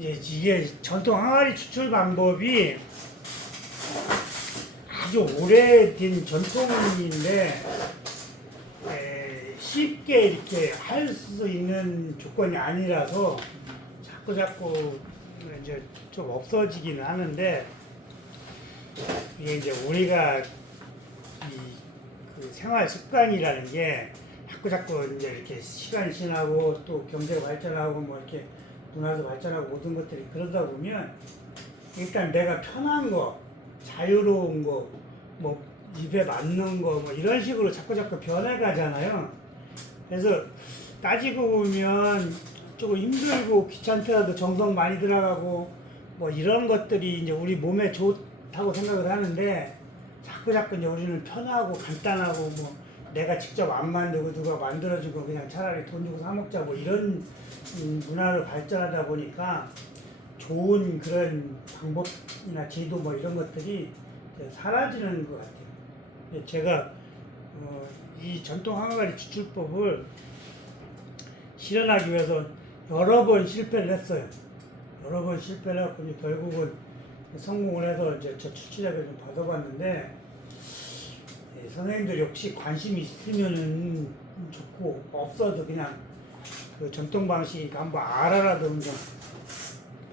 이게 전통 항아리 추출 방법이 아주 오래된 전통인데 쉽게 이렇게 할 수 있는 조건이 아니라서 자꾸 이제 좀 없어지기는 하는데, 이게 이제 우리가 그 생활 습관이라는 게 자꾸 이제 이렇게 시간이 지나고 또 경제가 발전하고 뭐 이렇게 문화도 발전하고 모든 것들이 그러다 보면 일단 내가 편한 거, 자유로운 거, 뭐 입에 맞는 거 뭐 이런 식으로 자꾸 변해가잖아요. 그래서 따지고 보면 조금 힘들고 귀찮더라도 정성 많이 들어가고 뭐 이런 것들이 이제 우리 몸에 좋다고 생각을 하는데, 자꾸 이제 우리는 편하고 간단하고 뭐 내가 직접 안 만들고 누가 만들어주고 그냥 차라리 돈 주고 사 먹자 뭐 이런 문화로 발전하다 보니까 좋은 그런 방법이나 제도 뭐 이런 것들이 사라지는 것 같아요. 제가 이 전통 항아리 추출법을 실현하기 위해서 여러 번 실패를 했어요. 여러 번 실패를 하고 결국은 성공을 해서 이제 저 추출약을 좀 받아봤는데, 선생님들 역시 관심이 있으면은 좋고 없어도 그냥 그 전통 방식 한번 알아라도 좀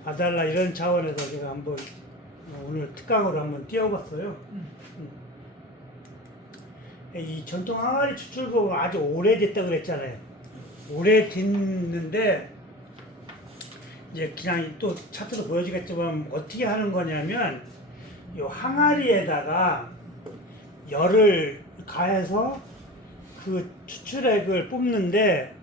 봐달라 이런 차원에서 제가 한번 오늘 특강으로 한번 띄워봤어요. 이 전통 항아리 추출법은 아주 오래됐다 그랬잖아요. 오래됐는데 이제 그냥 또 차트로 보여주겠지만 어떻게 하는 거냐면, 이 항아리에다가 열을 가해서 그 추출액을 뽑는데,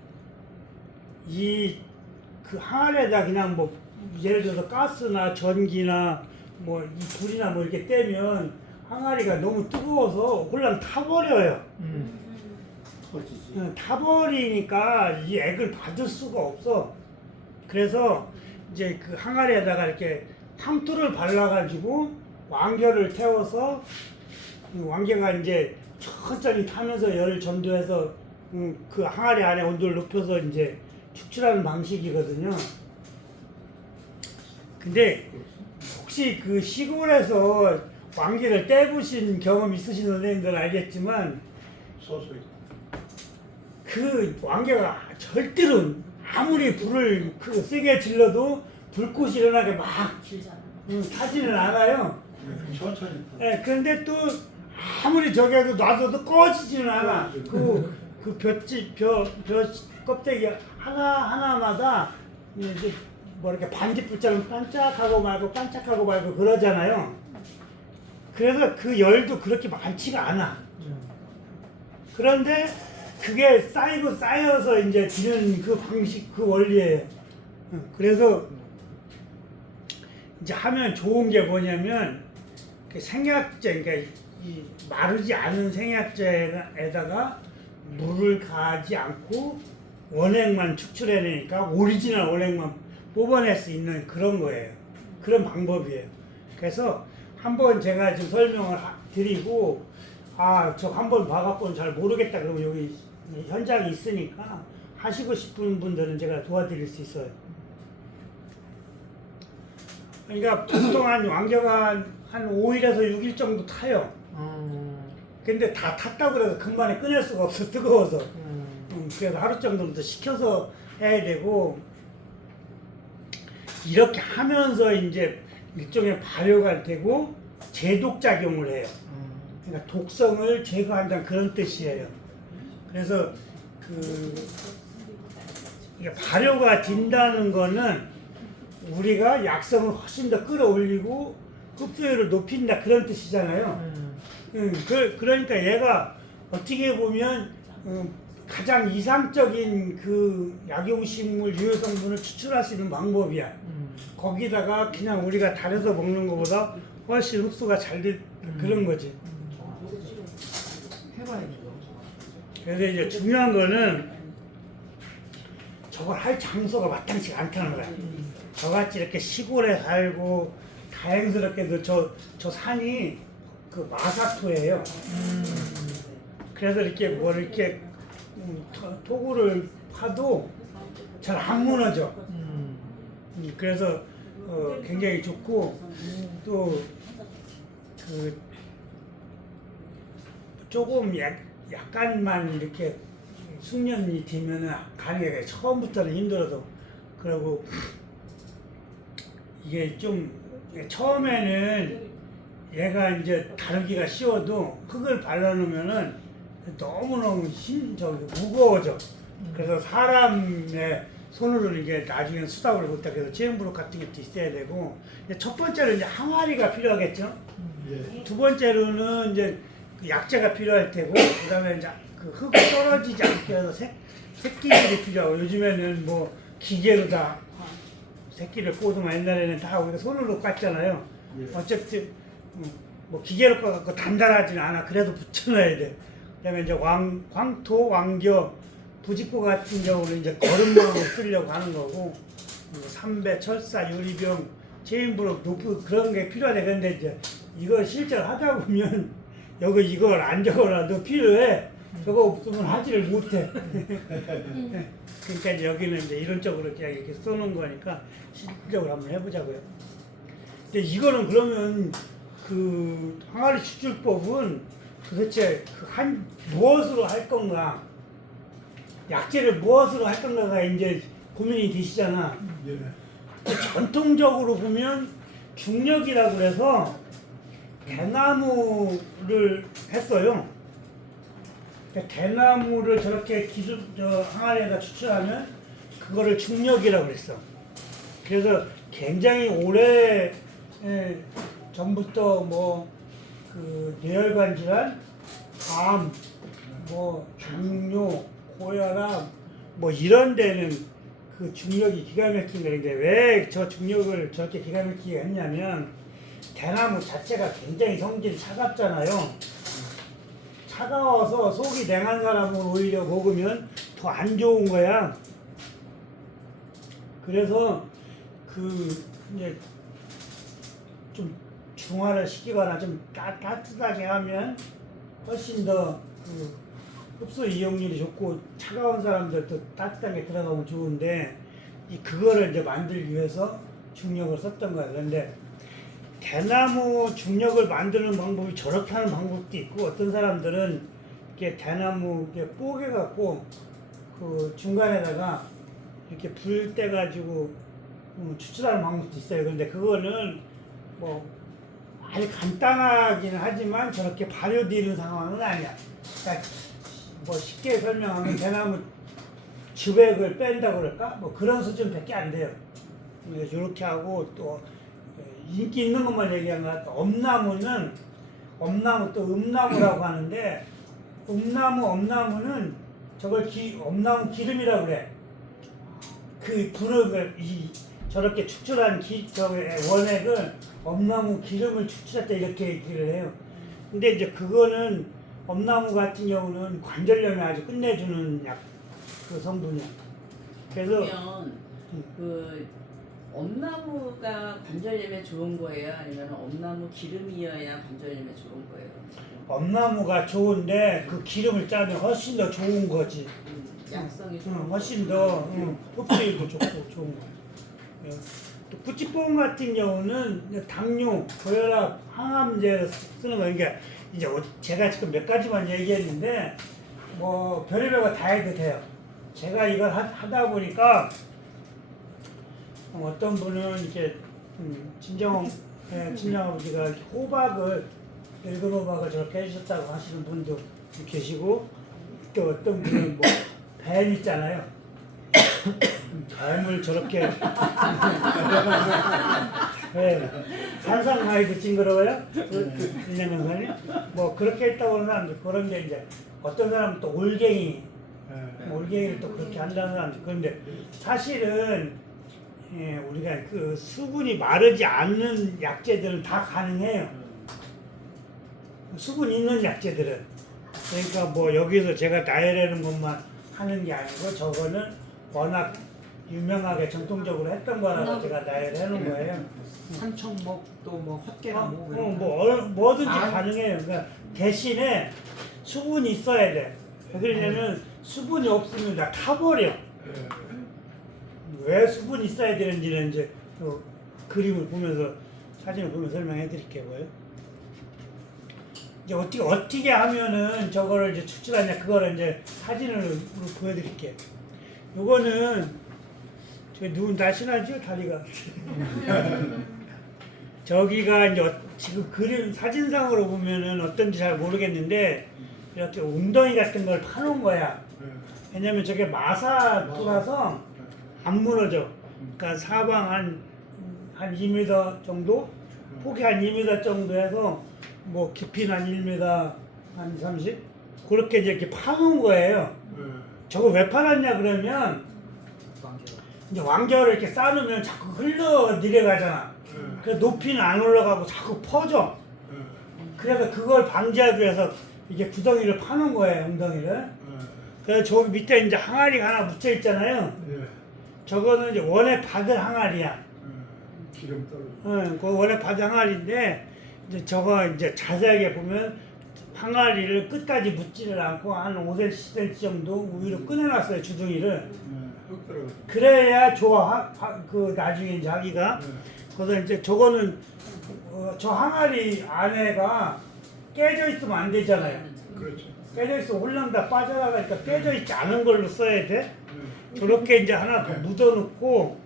그 항아리에다 그냥 뭐 예를 들어서 가스나 전기나 뭐 이 불이나 뭐 이렇게 떼면 항아리가 너무 뜨거워서 홀랑 타버려요. 타버리니까 이 액을 받을 수가 없어. 그래서 이제 그 항아리에다가 이렇게 황토를 발라가지고 왕겨를 태워서 왕겨가 이제 천천히 타면서 열을 전도해서 그 항아리 안에 온도를 높여서 이제 축출하는 방식이거든요. 근데 혹시 그 시골에서 왕겨를 떼보신 경험 있으신 선생님들은 알겠지만, 그 왕겨가 절대로 아무리 불을 세게 질러도 불꽃이 일어나게 막 타지는 않아요. 천천히. 예, 그런데 또 아무리 저기 해도 놔둬도 꺼지지는 않아. 그 벼 껍데기 하나마다 이제 뭐 이렇게 반딧불처럼 반짝하고 말고 그러잖아요. 그래서 그 열도 그렇게 많지가 않아. 그런데 그게 쌓여서 이제 드는 그 방식, 그 원리예요. 그래서 이제 하면 좋은 게 뭐냐면, 그 생약제, 그러니까 이 마르지 않은 생약제에다가 물을 가하지 않고 원액만 축출해내니까 오리지널 원액만 뽑아낼 수 있는 그런 거예요. 그런 방법이에요. 그래서 한번 제가 지금 설명을 드리고, 저 한번 봐갖고는 잘 모르겠다 그러면 여기 현장이 있으니까 하시고 싶은 분들은 제가 도와드릴 수 있어요. 그러니까 보통 왕겨가 한 5일에서 6일 정도 타요. 근데 다 탔다고 그래서 금방에 꺼낼 수가 없어, 뜨거워서. 그래서 하루 정도는 더 식혀서 해야 되고, 이렇게 하면서 이제 일종의 발효가 되고 제독작용을 해요. 그러니까 독성을 제거한다는 그런 뜻이에요. 그래서 이게 발효가 된다는 거는 우리가 약성을 훨씬 더 끌어올리고 흡수율을 높인다 그런 뜻이잖아요. 그러니까 얘가 어떻게 보면 가장 이상적인 그 약용식물 유효성분을 추출할 수 있는 방법이야. 거기다가 그냥 우리가 달여서 먹는 것보다 훨씬 흡수가 잘 될 그런 거지. 그래서 이제 중요한 거는 저걸 할 장소가 마땅치 않다는 거야. 저같이 이렇게 시골에 살고 다행스럽게도 저 산이 그 마사토예요. 그래서 이렇게 이렇게 토구를 파도 잘 안 무너져. 그래서 굉장히 좋고 또 그 조금 약간만 이렇게 숙련이 되면은 가능해. 처음부터는 힘들어도 그리고 이게 좀 처음에는 얘가 이제 다루기가 쉬워도 흙을 발라놓으면은 너무너무 무거워져. 그래서 사람의 손으로 이게 나중에 수답을 못하게 해서 제임브록 같은 것도 있어야 되고, 이제 첫 번째로 이제 항아리가 필요하겠죠. 예. 두 번째로는 이제 그 약재가 필요할 테고, 그 다음에 이제 그 흙이 떨어지지 않게 해서 새끼들이 필요하고, 요즘에는 뭐 기계로 다 새끼를 꽂으면 옛날에는 다 우리가 손으로 깠잖아요. 예. 어쨌든 뭐 기계로 꺼갖고 단단하지는 않아. 그래도 붙여놔야 돼. 그다음에 이제 광토, 왕겨, 부직포 같은 경우는 이제 거름망으로 쓰려고 하는 거고, 삼배, 철사, 유리병, 체인브록, 노프 그런 게 필요하대. 근데 이제 이걸 실제로 하다 보면 여기 이걸 안 적어놔도 필요해. 저거 없으면 하지를 못해. 그러니까 이제 여기는 이제 이론적으로 그냥 이렇게 써놓은 거니까 실질적으로 한번 해보자고요. 근데 이거는 그러면 그 항아리 추출법은 도대체 무엇으로 할 건가? 약재를 무엇으로 할 건가가 이제 고민이 되시잖아. 예. 전통적으로 보면 중력이라고 그래서 대나무를 했어요. 대나무를 저렇게 항아리에다 추출하면 그거를 중력이라고 그랬어. 그래서 굉장히 오래 전부터 뭐 그 뇌혈관 질환, 암, 뭐 당뇨, 고혈압 뭐 이런 데는 그 중력이 기가 막힌 거인데, 왜 저 중력을 저렇게 기가 막히게 했냐면 대나무 자체가 굉장히 성질이 차갑잖아요. 차가워서 속이 냉한 사람은 오히려 먹으면 더 안 좋은 거야. 그래서 그 이제 좀 중화를 시키거나 좀 따뜻하게 하면 훨씬 더 그 흡수 이용률이 좋고, 차가운 사람들도 따뜻하게 들어가면 좋은데 그거를 이제 만들기 위해서 중력을 썼던 거야. 그런데 대나무 중력을 만드는 방법이 저렇게 하는 방법도 있고, 어떤 사람들은 이렇게 대나무 이렇게 뽀개 갖고 그 중간에다가 이렇게 불 떼 가지고 추출하는 방법도 있어요. 그런데 그거는 뭐 아주 간단하기는 하지만 저렇게 발효되는 상황은 아니야. 그러니까 뭐 쉽게 설명하면 대나무 주백을 뺀다고 그럴까? 뭐 그런 수준밖에 안 돼요. 이렇게 하고, 또 인기 있는 것만 얘기한 것 같아. 엄나무는 또 음나무라고 하는데, 엄나무는 저걸 엄나무 기름이라고 그래. 그 불을 저렇게 축출한 원액을 엄나무 기름을 축출했다 이렇게 얘기를 해요. 근데 이제 그거는 엄나무 같은 경우는 관절염에 아주 끝내주는 그 성분이야. 그래서 그러면 그 엄나무가 관절염에 좋은 거예요? 아니면 엄나무 기름이어야 관절염에 좋은 거예요? 엄나무가 좋은데 그 기름을 짜면 훨씬 더 좋은 거지. 약성이 좋은 훨씬 더 흡수율도 좋고 좋은 거야. 예. 또 부찌뽕 같은 경우는 당뇨, 고혈압, 항암제로 쓰는 거. 그러니까 이제 제가 지금 몇 가지만 얘기했는데 뭐 별의별 거 다 해도 돼요. 제가 이걸 하다 보니까 어떤 분은 이렇게 친정 아버지가 이렇게 늙은 호박을 저렇게 해주셨다고 하시는 분도 계시고, 또 어떤 분은 뭐 뱀 있잖아요. 뱀을 저렇게 상상하기도 징그러워요? 인내명산이? 뭐 그렇게 했다고 하는 사람들. 그런데 이제 어떤 사람은 또 올갱이를 또 그렇게 한다는 사람들. 그런데 사실은 우리가 그 수분이 마르지 않는 약재들은 다 가능해요. 수분 있는 약재들은. 그러니까 뭐 여기서 제가 나열하는 것만 하는 게 아니고, 저거는 워낙 유명하게 전통적으로 했던 거라서 제가 나열해 놓은 거예요. 산청목도 뭐 헛개나무 뭐든지 가능해요. 그러니까 대신에 수분이 있어야 돼. 왜 그러냐면 수분이 없으면 다 타버려. 왜 수분이 있어야 되는지는 이제 그림을 보면서 사진을 보면서 설명해 드릴게요. 이제 어떻게 하면은 저거를 이제 추출하냐 그거를 이제 사진으로 보여드릴게요. 요거는 저 누군 날씬하죠 다리가. 저기가 이제 지금 그림 사진상으로 보면은 어떤지 잘 모르겠는데 이렇게 웅덩이 같은 걸 파놓은 거야. 왜냐면 저게 마사토라서 안 무너져. 그러니까 사방 한 2m 정도, 폭이 한 2m 정도 해서 뭐 깊이는 한 1m 한 30? 그렇게 이제 이렇게 파놓은 거예요. 저거 왜 파놨냐 그러면 이제 왕겨를 이렇게 쌓으면 자꾸 흘러 내려가잖아. 그래서 높이는 안 올라가고 자꾸 퍼져. 그래서 그걸 방지하기 위해서 이게 구덩이를 파놓은 거예요, 웅덩이를. 그래서 저기 밑에 이제 항아리가 하나 묻혀 있잖아요. 저거는 이제 원에 받은 항아리야. 기름 떨어져. 응, 그 원래 받은 항아리인데 이제 저거 이제 자세하게 보면 항아리를 끝까지 묻지를 않고 한 5cm 정도 위로 꺼내놨어요 주둥이를. 흙 들어가. 그래야 좋아. 그 나중에 이제 하기가. 그래서 이제 저거는 저 항아리 안에가 깨져 있으면 안 되잖아요. 그렇죠. 깨져 있으면 홀랑 다 빠져나가니까 깨져 있지 않은 걸로 써야 돼. 저렇게 이제 하나 묻어놓고.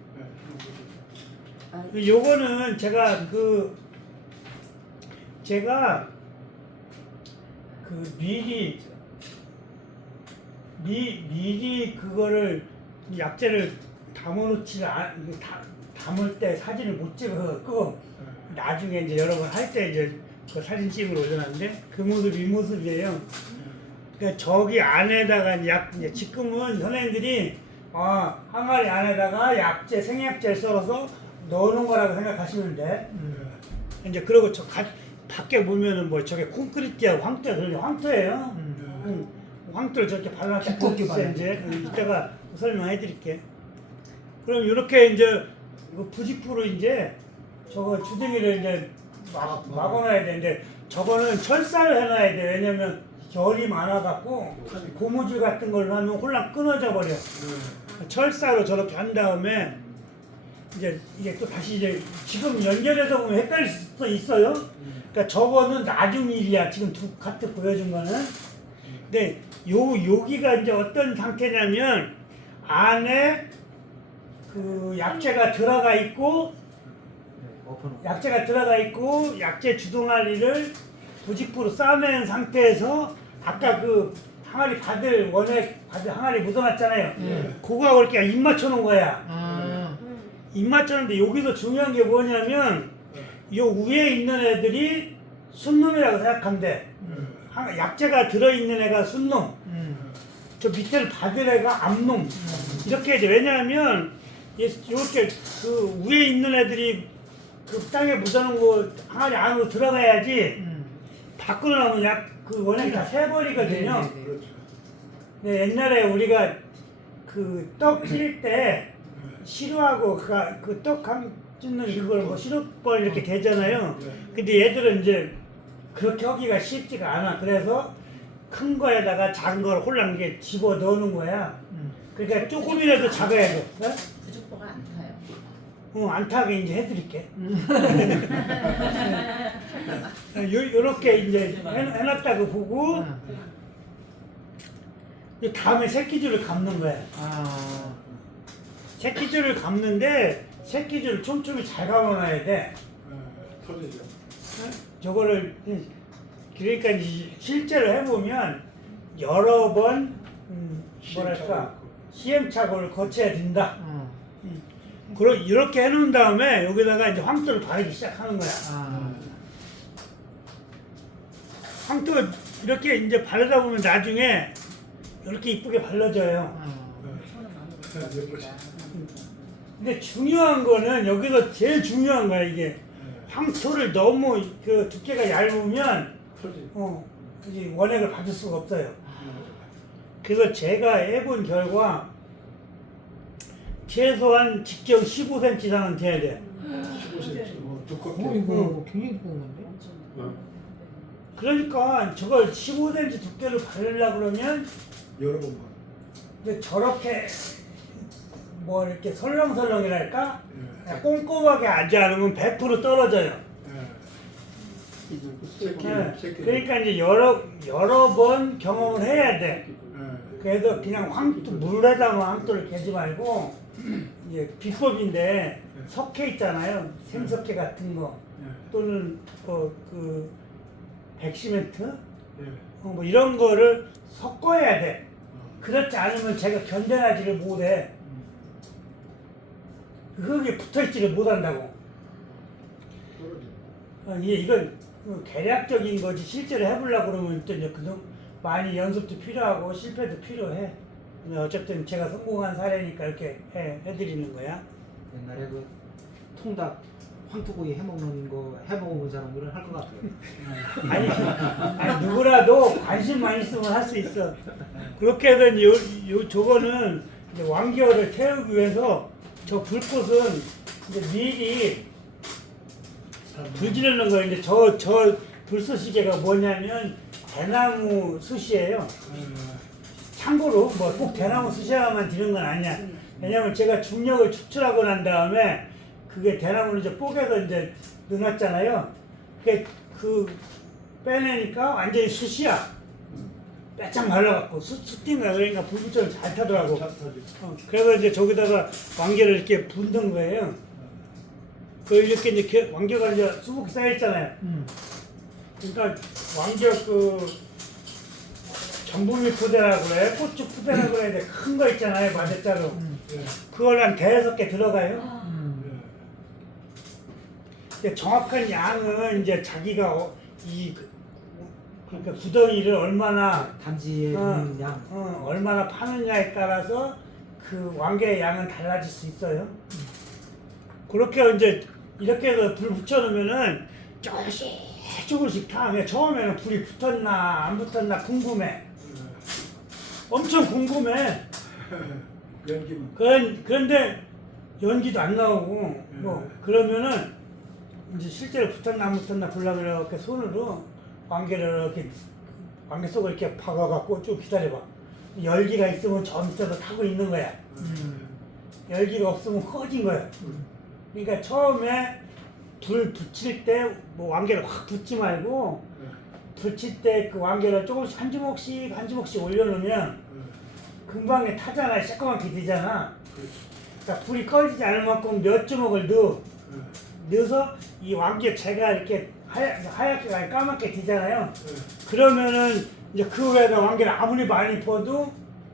요거는 제가 미리 그거를 약재를 담을 때 사진을 못 찍어갖고 나중에 이제 여러 번 할 때 이제 그 사진 찍으러 올려놨는데 그 모습 이 모습이에요. 그러니까 저기 안에다가 이제 지금은 선생님들이 항아리 안에다가 약재 생약재를 썰어서 넣어놓은 거라고 생각하시면 돼. 이제 그리고 밖에 보면은 뭐 저게 콘크리트하고 황토예요. 황토를 저렇게 발라놓고 있어요. 이제 이따가 설명해 드릴게. 그럼 이렇게 이제 부직포로 이제 저거 주둥이를 이제 막아놔야 되는데 저거는 철사를 해놔야 돼. 왜냐면 결이 많아갖고 고무줄 같은 걸로 하면 홀랑 끊어져 버려. 철사로 저렇게 한 다음에 이게 또 다시 이제 지금 연결해서 보면 헷갈릴 수도 있어요. 그러니까 저거는 나중 일이야. 지금 두 카트 보여준 거는. 근데 여기가 이제 어떤 상태냐면 안에 그 약재가 들어가 있고 약재 주둥아리를 부직포로 싸맨 상태에서 아까 그 항아리 원액 항아리 묻어놨잖아요. 그거하고 이렇게 입 맞춰 놓은 거야. 입 맞췄는데 여기서 중요한 게 뭐냐면 요 위에 있는 애들이 순놈이라고 생각하면 돼. 약재가 들어있는 애가 순놈, 저 밑에를 받을 애가 암놈. 이렇게 해야 돼. 왜냐하면 이렇게 그 위에 있는 애들이 그 땅에 묻어놓은 거 항아리 안으로 들어가야지 밖으로 나오면 그 원액이 다 새버리거든요. 근데 옛날에 우리가 그 떡 찔 때 시루하고 그 떡 찢는 그걸 뭐 시루벌 이렇게 되잖아요. 근데 얘들은 이제 그렇게 하기가 쉽지가 않아. 그래서 큰 거에다가 작은 걸 홀랑 이게 집어 넣는 거야. 그러니까 조금이라도 작아야 돼. 부직포가 안 타요. 안 타게 이제 해드릴게. 요렇게 이제 해놨다고 보고 다음에 새끼줄을 감는 거야. 새끼줄을 감는데 새끼줄을 촘촘히 잘 감아놔야 돼. 터지죠. 저거를 그러니까 이제 실제로 해보면 여러 번 뭐랄까 시행착오를 거쳐야 된다. 이렇게 해놓은 다음에 여기다가 이제 황토를 바르기 시작하는 거야. 황토를 이렇게 이제 바르다 보면 나중에 이렇게 이쁘게 발라져요. 근데 중요한 거는 여기서 제일 중요한 거야 이게. 황토를 너무 그 두께가 얇으면 이제 원액을 받을 수가 없어요. 그래서 제가 해본 결과 최소한 직경 15cm 이상은 돼야 돼. 15cm. 두껍게. 이거 굉장히 두꺼운 건데? 그러니까 저걸 15cm 두께를 바르려고 그러면 여러 번만. 이제 저렇게 뭐 이렇게 설렁설렁이랄까? 예. 그냥 꼼꼼하게 하지 않으면 100% 떨어져요. 예. 네. 새끼. 그러니까 이제 여러 번 경험을 해야 돼. 예. 그래서 그냥 물에다만 황토를 개지 말고 이제 비법인데 석회 있잖아요. 생석회 같은 거 예. 또는 그 백시멘트 예. 뭐 이런 거를 섞어야 돼. 그렇지 않으면 제가 견뎌내지를 못해. 흙에 붙어있지를 못한다고. 떨어져. 이건 계략적인 거지 실제로 해보려고 그러면 또 이제 많이 연습도 필요하고 실패도 필요해. 근데 어쨌든 제가 성공한 사례니까 이렇게 해드리는 거야. 옛날에 그 통닭 황토구이 해먹는 거 해먹은 사람들은 할 것 같아요. 아니 누구라도 관심만 있으면 할 수 있어. 그렇게 해서 이제 저거는 이제 왕기어를 태우기 위해서 저 불꽃은 이제 미리 불 지르는 거예요. 이제 저 불쏘시개가 뭐냐면 대나무 숯이에요. 참고로 뭐 꼭 대나무 숯이야만 드는 건 아니야. 왜냐면 제가 중력을 축출하고 난 다음에 그게 대나무를 이제 뽀개서 이제 넣어놨잖아요. 그 빼내니까 완전히 숯이야. 빼짝 말라갖고 숯인가 그러니까 불붙처럼 잘 타더라고. 그래서 이제 저기다가 왕개를 이렇게 붓는 거예요. 이렇게 이제 왕개가 이제 수북히 쌓여있잖아요. 그러니까 왕개 전분미 푸대라고 그래, 고추 푸대라고 그래야 돼. 큰 거 있잖아요, 마대자루. 그걸 한 5개 들어가요. 근데 정확한 양은 이제 자기가 그러니까 구덩이를 얼마나 단지에 있는 양. 얼마나 파느냐에 따라서 그 왕개의 양은 달라질 수 있어요. 그렇게 이제 이렇게 해서 불 붙여놓으면은 조금씩 타. 처음에는 불이 붙었나 안 붙었나 궁금해. 엄청 궁금해. 연기만. 그런데 연기도 안 나오고 뭐 그러면은 이제 실제로 붙었나 안 붙었나 보려고 이렇게 손으로 왕개를 이렇게 왕개 속을 이렇게 박아갖고 좀 기다려봐. 열기가 있으면 저 밑에서 타고 있는 거야. 열기가 없으면 꺼진 거야. 그러니까 처음에 불 붙일 때 뭐 왕개를 확 붓지 말고 붙일 때 그 왕개를 조금씩 한 주먹씩 올려놓으면 금방에 타잖아. 새까맣게 되잖아. 그러니까 불이 꺼지지 않을 만큼 몇 주먹을 넣어서 이 왕개 제가 이렇게 하얗게 아니 까맣게 되잖아요. 그러면은 이제 그 후에는 왕개를 아무리 많이 퍼도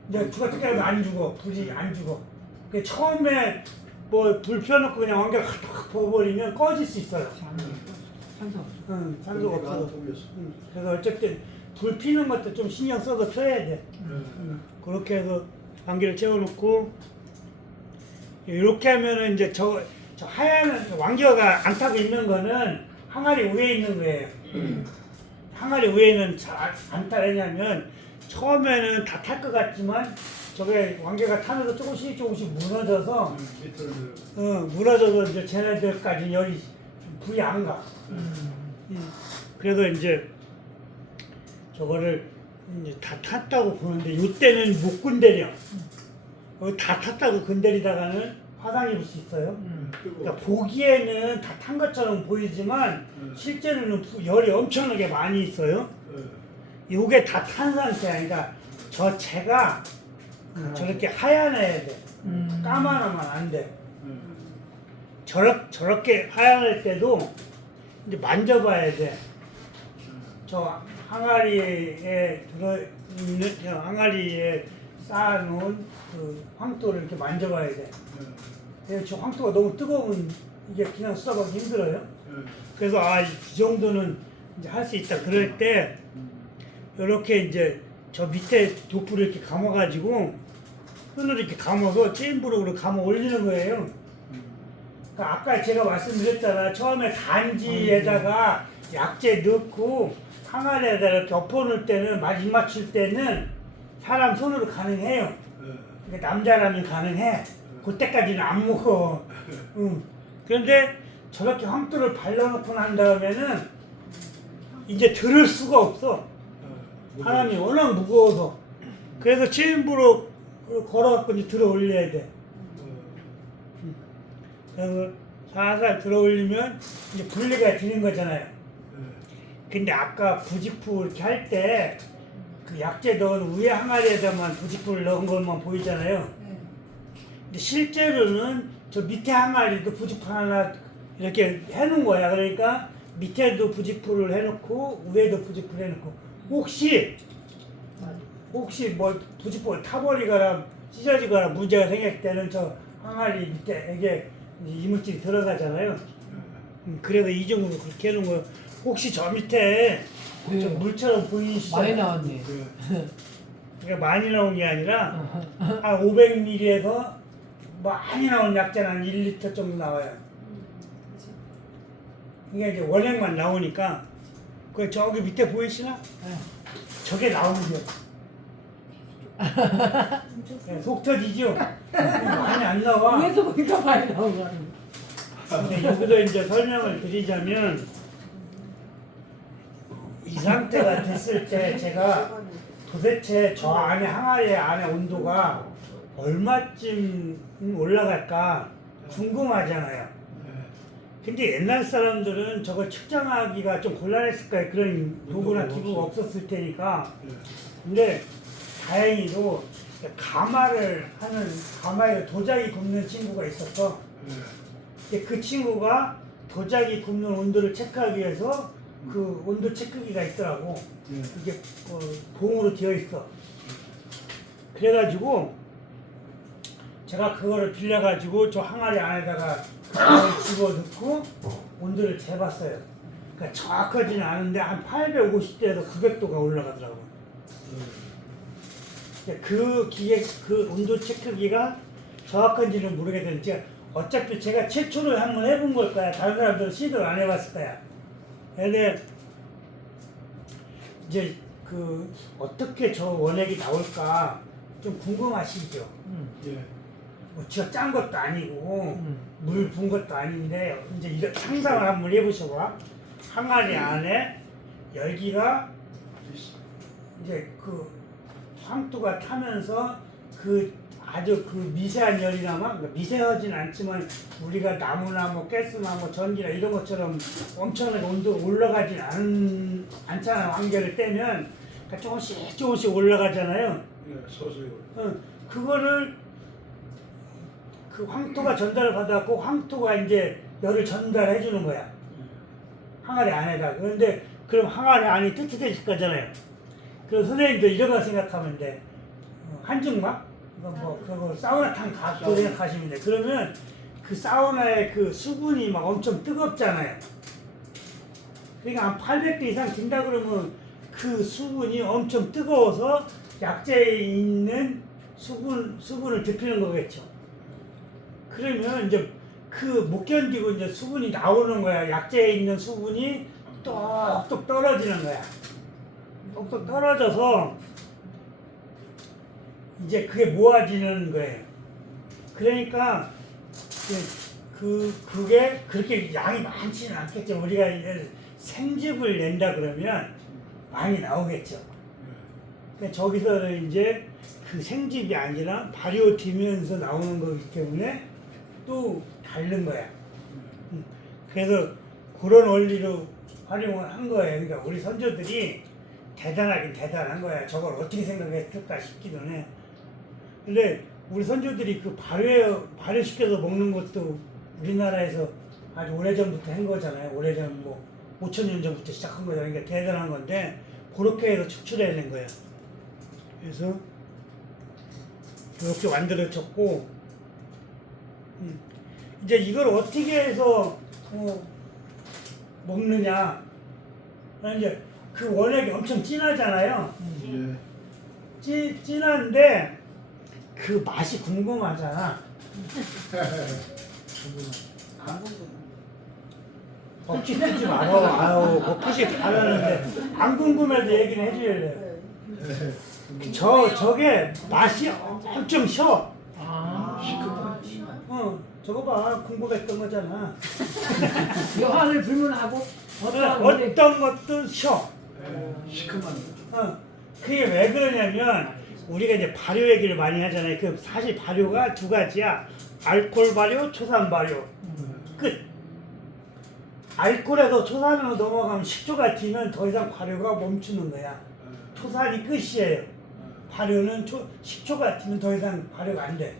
이제 죽었다 깨도 안 죽어. 불이 안 죽어. 처음에 뭐 불 펴놓고 그냥 왕개를 확 퍼버리면 꺼질 수 있어요. 산소. 산소가 없어서. 그래서 어쨌든 불 피는 것도 좀 신경 써서 펴야 돼. 그렇게 해서 왕개를 채워놓고 이렇게 하면은 이제 저 하얀 왕개가 안 타고 있는 거는 항아리 위에 있는 거예요. 항아리 위에는 잘 안 타냐면 처음에는 다 탈 것 같지만 저게 왕개가 타면서 조금씩 무너져서 무너져서 이제 쟤네들까지 여기 불이 안 가. 그래서 이제 저거를 이제 다 탔다고 보는데 이때는 못 건드려. 다 탔다고 건드리다가는 화상 입을 수 있어요. 그러니까 보기에는 다 탄 것처럼 보이지만 실제로는 열이 엄청나게 많이 있어요. 요게 다 탄 상태야. 그러니까 저 채가 저렇게 하얀해야 돼. 까만하면 안 돼. 저렇게 하얀할 때도 이제 만져봐야 돼. 저 항아리에 들어있는 항아리에 쌓아놓은 그 황토를 이렇게 만져봐야 돼. 저 황토가 너무 뜨거우면 이게 그냥 수납하기 힘들어요. 그래서 이 정도는 이제 할 수 있다. 그럴 때 이렇게 이제 저 밑에 도프를 이렇게 감아가지고 손으로 이렇게 감아서 체인브록으로 감아 올리는 거예요. 그러니까 아까 제가 말씀드렸잖아. 처음에 단지에다가 약재 넣고 항아리에다 이렇게 엎어놓을 때는 입 맞출 때는 사람 손으로 가능해요. 그러니까 남자라면 가능해. 그때까지는 안 먹어. 그런데 저렇게 황토를 발라놓고 난 다음에는 이제 들을 수가 없어. 사람이 워낙 무거워서. 그래서 체인브록 걸어갖고 이제 들어 올려야 돼. 그래서 살살 들어올리면 이제 분리가 되는 거잖아요. 예. 근데 아까 부직포 이렇게 할 때 그 약재 넣은 위에 항아리에다만 부직포를 넣은 것만 보이잖아요. 네. 근데 실제로는 저 밑에 항아리도 부직포 하나 이렇게 해놓은 거야. 그러니까 밑에도 부직포를 해놓고 위에도 부직포를 해놓고 혹시 뭐 부직포가 타버리거나 찢어지거나 문제가 생길 때는 저 항아리 밑에 이게 이물질이 들어가잖아요. 그래서 이중으로 그렇게 해놓은 거예요. 혹시 저 밑에 네. 좀 물처럼 보이시죠? 많이 나왔네. 예. 그러니까 많이 나온 게 아니라 한 500ml에서 많이 나온 약재는 한 1리터 정도 나와요. 이게 이제 원액만 나오니까 그 저기 밑에 보이시나? 저게 나오는 거예요. 네, 속 터지죠? 많이 안 나와. 위에서 보니까 많이 나온 거 아니에요? 근데 여기서 이제 설명을 드리자면 이 상태가 됐을 때 제가 도대체 저 안에 항아리 안에 온도가 얼마쯤 올라갈까 궁금하잖아요. 근데 옛날 사람들은 저걸 측정하기가 좀 곤란했을 거예요. 그런 도구나 기구가 없었을 테니까. 근데 다행히도 가마에 도자기 굽는 친구가 있었어. 근데 그 친구가 도자기 굽는 온도를 체크하기 위해서 그 온도 체크기가 있더라고. 이게 봉으로 되어 있어. 그래가지고 제가 그거를 빌려가지고 저 항아리 안에다가 그걸 집어넣고 온도를 재봤어요. 그러니까 정확하지는 않은데 한 850도에서 900도가 올라가더라고. 그 기계, 그 온도 체크기가 정확한지는 모르겠는데 어차피 제가 최초로 한번 해본 걸 거야. 다른 사람들은 시도를 안 해봤을 거야. 근데 이제 그 어떻게 저 원액이 나올까 좀 궁금하시죠? 예. 뭐 지가 짠 것도 아니고 물 분 것도 아닌데 이제 이거 상상을 한번 해보셔봐. 항아리 안에 열기가 이제 그 황토가 타면서 그 아주 그 미세한 열이나마 그러니까 미세하진 않지만 우리가 나무나 뭐 가스나 뭐 전기나 이런 것처럼 엄청나게 온도가 올라가진 않잖아요. 환기를 떼면 그러니까 조금씩 올라가잖아요. 예. 서서히. 그거를 그 황토가 전달을 받았고 황토가 이제 열을 전달해 주는 거야. 항아리 안에다. 그런데 그럼 항아리 안이 뜨뜻해질 거잖아요. 그럼 선생님도 이런 거 생각하면 돼. 한증막? 그거 사우나탕 갖고 생각하시면 돼. 그러면 그 사우나의 그 수분이 막 엄청 뜨겁잖아요. 그러니까 한 800도 이상 된다 그러면 그 수분이 엄청 뜨거워서 약재에 있는 수분을 데피는 거겠죠. 그러면 이제 그 못 견디고 이제 수분이 나오는 거야. 약재에 있는 수분이 똑똑 떨어지는 거야. 똑똑 떨어져서 이제 그게 모아지는 거예요. 그러니까 그게 그렇게 양이 많지는 않겠죠. 우리가 이제 생즙을 낸다 그러면 많이 나오겠죠. 그러니까 저기서는 이제 그 생즙이 아니라 발효되면서 나오는 거기 때문에 또 다른 거야. 그래서 그런 원리로 활용을 한 거예요. 그러니까 우리 선조들이 대단하긴 대단한 거야. 저걸 어떻게 생각했을까 싶기도 해. 근데 우리 선조들이 그 발효시켜서 먹는 것도 우리나라에서 아주 오래전부터 한 거잖아요. 오래전 뭐 5,000년 전부터 시작한 거잖아요. 그러니까 대단한 건데 그렇게 해서 추출해낸 거예요. 그래서 이렇게 만들어졌고 이제 이걸 어떻게 해서 먹느냐. 이제 그 원액이 엄청 진하잖아요. 예. 진한데 그 맛이 궁금하잖아. 안 궁금해. 먹지 쓰지 말어. 아유, 먹고 싶지 않았는데 안 궁금해도 얘기는 해줘야 돼. 저게 맛이 엄청 셔. 저거 봐, 궁금했던 거잖아. 여한을 불문하고 어떤 것도 셔. 시큼한. 그게 왜 그러냐면 우리가 이제 발효 얘기를 많이 하잖아요. 그 사실 발효가 두 가지야. 알코올 발효, 초산 발효 끝. 알코올에서 초산으로 넘어가면 식초가 튀면 더 이상 발효가 멈추는 거야. 초산이 끝이에요. 발효는 식초가 튀면 더 이상 발효가 안 돼.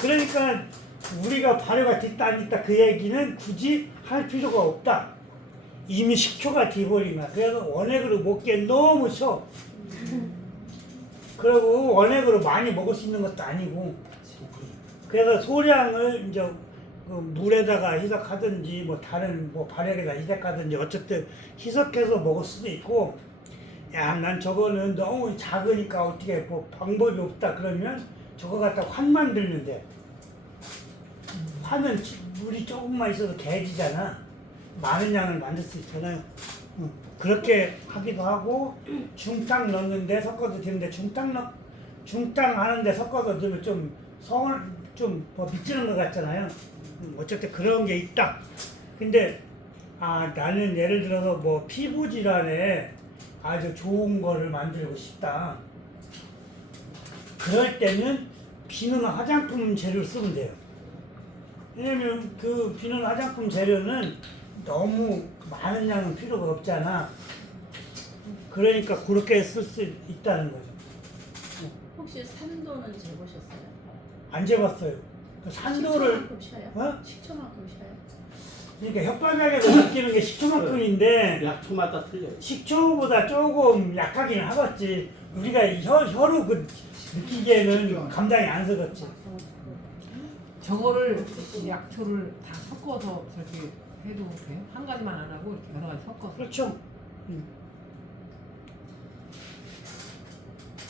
그러니까 우리가 발효가 됐다 안 됐다 그 얘기는 굳이 할 필요가 없다. 이미 식초가 돼버린 거야. 그래서 원액으로 먹기엔 너무 쉬워. 그리고 원액으로 많이 먹을 수 있는 것도 아니고. 그래서 소량을 이제 그 물에다가 희석하든지 뭐 다른 뭐 발효에다 희석하든지 어쨌든 희석해서 먹을 수도 있고, 야, 난 저거는 너무 작으니까 어떻게 뭐 방법이 없다 그러면 저거 갖다 환 만들면 돼. 환은 물이 조금만 있어도 개지잖아. 많은 양을 만들 수 있잖아요. 그렇게 하기도 하고 중탕 넣는데 섞어도 되는데 중탕 하는데 섞어서 넣으면 좀뭐 미치는 것 같잖아요. 어쨌든 그런 게 있다. 근데 나는 예를 들어서 뭐 피부 질환에 아주 좋은 거를 만들고 싶다. 그럴 때는 비누 화장품 재료를 쓰면 돼요. 왜냐면 그 비누 화장품 재료는 너무 많은 양은 필요가 없잖아. 그러니까 그렇게 쓸 수 있다는 거죠. 혹시 산도는 재보셨어요? 안 재봤어요. 그 산도를 식초만큼 쉬어요? 어? 식초만큼 쉬어요? 그러니까 혓바닥에서 느끼는 게 식초만큼인데 약초마다 틀려요. 식초보다 조금 약하기는 하겠지. 우리가 혀로 그 느끼기에는 감당이 안 서겠지. 저거를 약초를 다 섞어서 저렇게 해도 돼요? 한 가지만 안 하고 이렇게 여러 가지 섞어서. 그렇죠.